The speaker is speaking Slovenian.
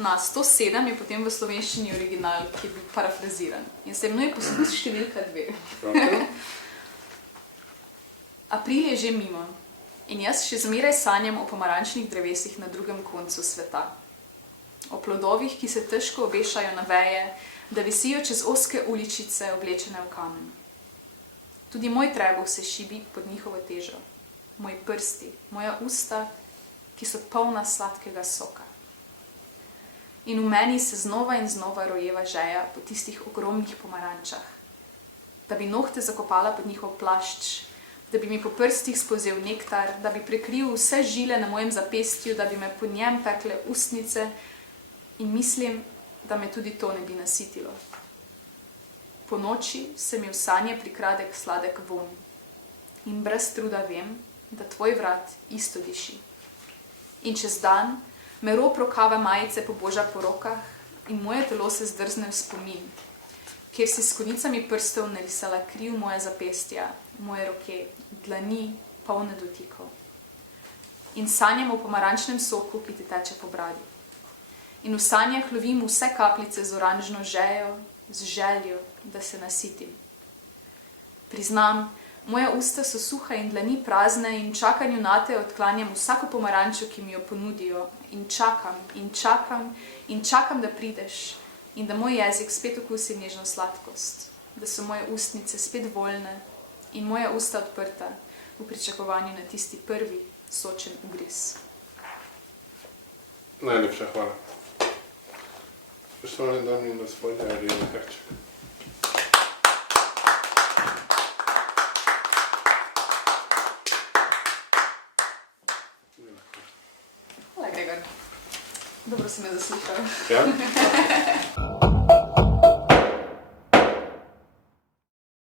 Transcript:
Na 107 je potem v slovenščini original, ki je bil parafraziran. In se mnoj posluša številka 2. Okay. April je že mimo in jaz še zmeraj sanjam o pomarančnih drevesih na drugem koncu sveta. O plodovih, ki se težko obešajo na veje, da visijo čez ozke uličice oblečene v kamen. Tudi moj trebuh se šibi pod njihovo težo. Moji prsti, moja usta, ki so polna sladkega soka. In v meni se znova in znova rojeva žeja po tistih ogromnih pomarančah. Da bi nohte zakopala pod njihov plašč, da bi mi po prstih spolzel nektar, da bi prekril vse žile na mojem zapestju, da bi me po njem pekle ustnice in mislim, da me tudi to ne bi nasitilo. Po noči se mi v sanje prikrade sladek vonj in brez truda vem, da tvoj vrat isto diši. In čez dan me rop rokava majice poboža po rokah in moje telo se zdrzne v spomin, kjer si s konicami prstov narisala kriv moje zapestja, moje roke, dlani, polne dotikov. In sanjam o pomarančnem soku, ki ti teče po bradi. In v sanjah lovim vse kapljice z oranžno žejo, z željo, da se nasitim. Priznam, moja usta so suha in dlani prazne in čakanju nate odklanjam vsako pomarančo, ki mi jo ponudijo in čakam in čakam in čakam, da prideš in da moj jezik spet okusi nežno sladkost, da so moje ustnice spet voljne in moja usta odprta v pričakovanju na tisti prvi sočen ugriz. Najlepša hvala. Spoštovane dame in gospodje, Irena Hrček. Hvala, Gregor. Dobro si me zaslišal. Ja?